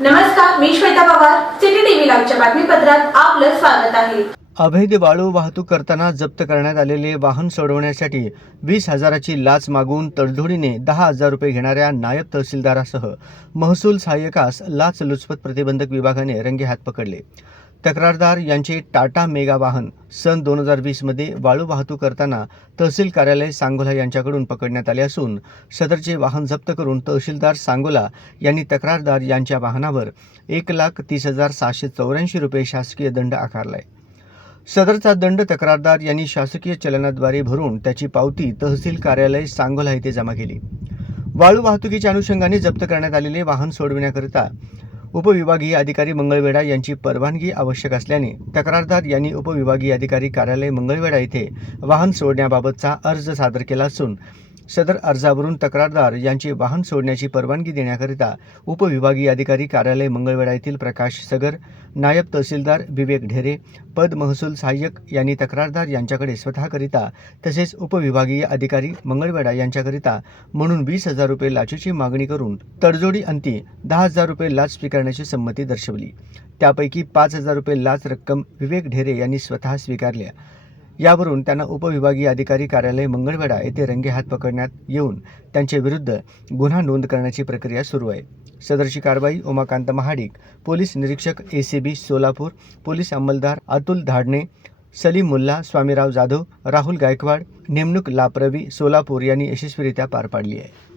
नमस्कार मी Shweta Pawar city TV लाईव्हच्या बातमीपत्रात आपलं स्वागत आहे. अवैध वाळू वाहतूक करताना जप्त करण्यात आलेले वाहन सोडवण्यासाठी वीस हजाराची लाच मागून तडजोडीने दहा हजार रुपये घेणाऱ्या नायब तहसीलदारासह महसूल सहाय्यकास लाचलुचपत प्रतिबंधक विभागाने रंगेहात पकडले. तक्रारदार यांचे टाटा मेगा वाहन सन दोन हजार वीसमध्ये वाळू वाहतूक करताना तहसील कार्यालय सांगोला यांच्याकडून पकडण्यात आले असून सदरचे वाहन जप्त करून तहसीलदार सांगोला यांनी तक्रारदार यांच्या वाहनावर एक लाख तीस हजार सहाशे चौऱ्याऐंशी रुपये शासकीय दंड आकारलाय. सदरचा दंड तक्रारदार यांनी शासकीय चलनाद्वारे भरून त्याची पावती तहसील कार्यालय सांगोला येथे जमा केली. वाळू वाहतुकीच्या अनुषंगाने जप्त करण्यात आलेले वाहन सोडविण्याकरिता उपविभागीय अधिकारी मंगळवेढा यांची परवानगी आवश्यक असल्याने तक्रारदार यांनी उपविभागीय अधिकारी कार्यालय मंगळवेढा येथे वाहन सोडण्याबाबतचा अर्ज सादर केला असून सदर अर्जावरून तक्रारदार यांचे वाहन सोडण्याची परवानगी देण्याकरिता उपविभागीय अधिकारी कार्यालय मंगळवेढा येथील प्रकाश सगर नायब तहसीलदार विवेक ढेरे पद महसूल सहाय्यक यांनी तक्रारदार यांच्याकडे स्वतःकरिता तसेच उपविभागीय अधिकारी मंगळवेढा यांच्याकरिता म्हणून वीस हजार रुपये लाचेची मागणी करून तडजोडी अंती दहा हजार रुपये लाच स्वीकारण्याची संमती दर्शवली. त्यापैकी पाच हजार रुपये लाच रक्कम विवेक ढेरे यांनी स्वतः स्वीकारल्या. यावरून त्यांना उपविभागीय अधिकारी कार्यालय मंगळवेढा येथे रंगेहात पकडण्यात येऊन त्यांच्या विरुद्ध गुन्हा नोंद करण्याची प्रक्रिया सुरू आहे. सदरची कारवाई उमाकांत महाडिक पोलीस निरीक्षक A C B Solapur police अंमलदार Atul Dhadne Salim Mulla Swamirao Jadhav Rahul Gaikwad नेमणूक लापरवी सोलापूर यांनी यशस्वीरित्या पार पाडली आहे.